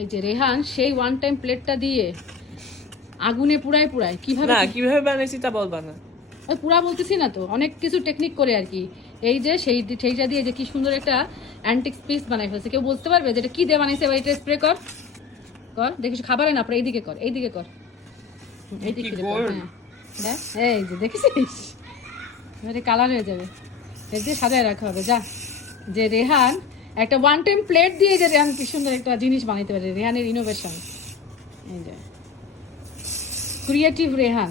এই যে রেহান সেই ওয়ান টাইম প্লেটটা দিয়ে আগুনে পুরায় কিভাবে বানাইছি তা বলবা না। ওই পুরা বলতেছি না তো, অনেক কিছু টেকনিক করে আর কি। এই যে সেইটা দিয়ে যে কি সুন্দর একটা অ্যান্টিক পিস বানাই ফেলছে, কেউ বুঝতে পারবে যেটা কি দিয়ে বানাইছে? এবার এটা স্প্রে কর দেখিস, খাবারে না, আপনার এইদিকে কর এই দিকে দেখ, এই যে দেখেছিস কালার হয়ে যাবে। এর দিয়ে সাজায় রাখা হবে। যা, যে রেহান একটা ওয়ান টাইম প্লেট দিয়ে যে রেহান কি সুন্দর একটা জিনিস বানাইতে পারে, রেহানের ইনোভেশন, এই যে ক্রিয়েটিভ রেহান।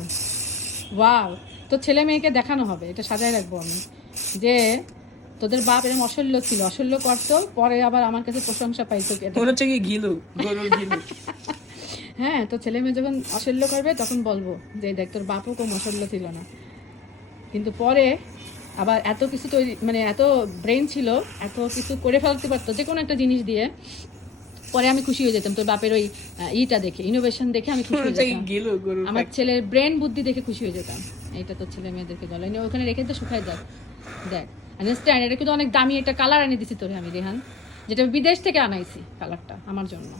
ওয়াও, তো ছেলে মেয়েকে দেখানো হবে, এটা সাজায় রাখবো আমি, যে তোদের বাপ এরকম অসল্য ছিল, অসল্য করতো, পরে আবার আমার কাছে প্রশংসা পাইতো। হ্যাঁ, তো ছেলে মেয়ে যখন অসল্য করবে তখন বলবো যে দেখ তোর বাপও কম অসল্য ছিল না, কিন্তু পরে আবার এত কিছু তৈরি, মানে এত ব্রেন ছিল, এত কিছু করে ফেলতে পারতো যে কোনো একটা জিনিস দিয়ে। পরে আমি খুশি হয়ে যেতাম তোর বাপের ওই ইটা দেখে, ইনোভেশন দেখে আমি খুশি হয়ে যেতাম, আমার ছেলের ব্রেন বুদ্ধি দেখে খুশি হয়ে যেতাম। এইটা তো ছেলে মেয়েদেরকে গলায় নিয়ে ওখানে রেখে তো শুকায় যাক। দেখ স্ট্যান্ড, এটা কিন্তু অনেক দামি একটা কালার এনে দিছি তোরে আমি রেহান, যেটা বিদেশ থেকে আনাইছি কালারটা আমার জন্য।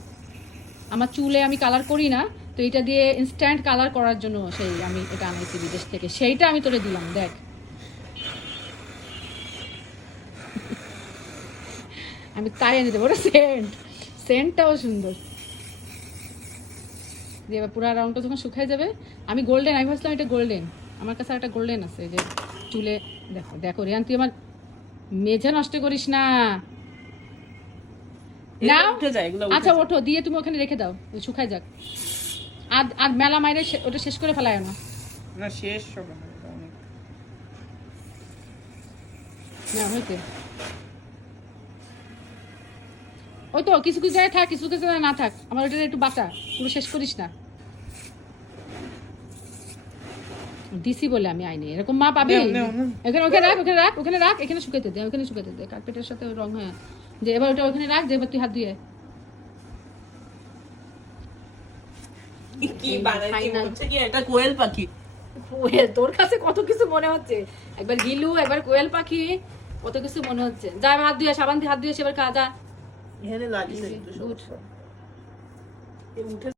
আমার চুলে আমি কালার করি না, তো এটা দিয়ে ইনস্ট্যান্ট কালার করার জন্য সেই আমি এটা আনাইছি বিদেশ থেকে, সেইটা আমি তোরে দিলাম। দেখ আমি তাই এনে দেবো, ওটা সেন্টটাও সুন্দর। দিয়ে এবার পুরো রাউন্ডটা যখন শুকাই যাবে, আমি গোল্ডেন, আমি ভাবছিলাম এটা গোল্ডেন, আমার কাছে একটা গোল্ডেন আছে যে চুলে। দেখো দেখো রেহান, তুই আমার মেঝে নষ্ট করিস না। আচ্ছা ওঠো, দিয়ে তুমি ওখানে রেখে দাও, শুকাই যাক। আর মেলা মাইরে ওটা শেষ করে ফেলায় না, শেষ হবে না হইতে। ওই তো কিছু কিছু জায়গায় থাক, কিছু কিছু জায়গায় না থাক, আমার ওটা একটু বাঁচা, পুরো শেষ করিস না। দিছি বলে আমি আইনি, এরকম মা পাবি। এখানে ওখানে রাখ, এখানে শুকাইতে দে, ওখানে শুকাইতে দে, কার্পেটের সাথে রং হয়ে। যে এবার ওটা ওখানে রাখ, যে এবার তুই হাত ধুয়ে। তোর কাছে কত কিছু মনে হচ্ছে, একবার গিলু, একবার কোয়েল পাখি, কত কিছু মনে হচ্ছে। যা হাত ধুয়ে, সাবান দিয়ে হাত ধুয়ে, এবার কাজা।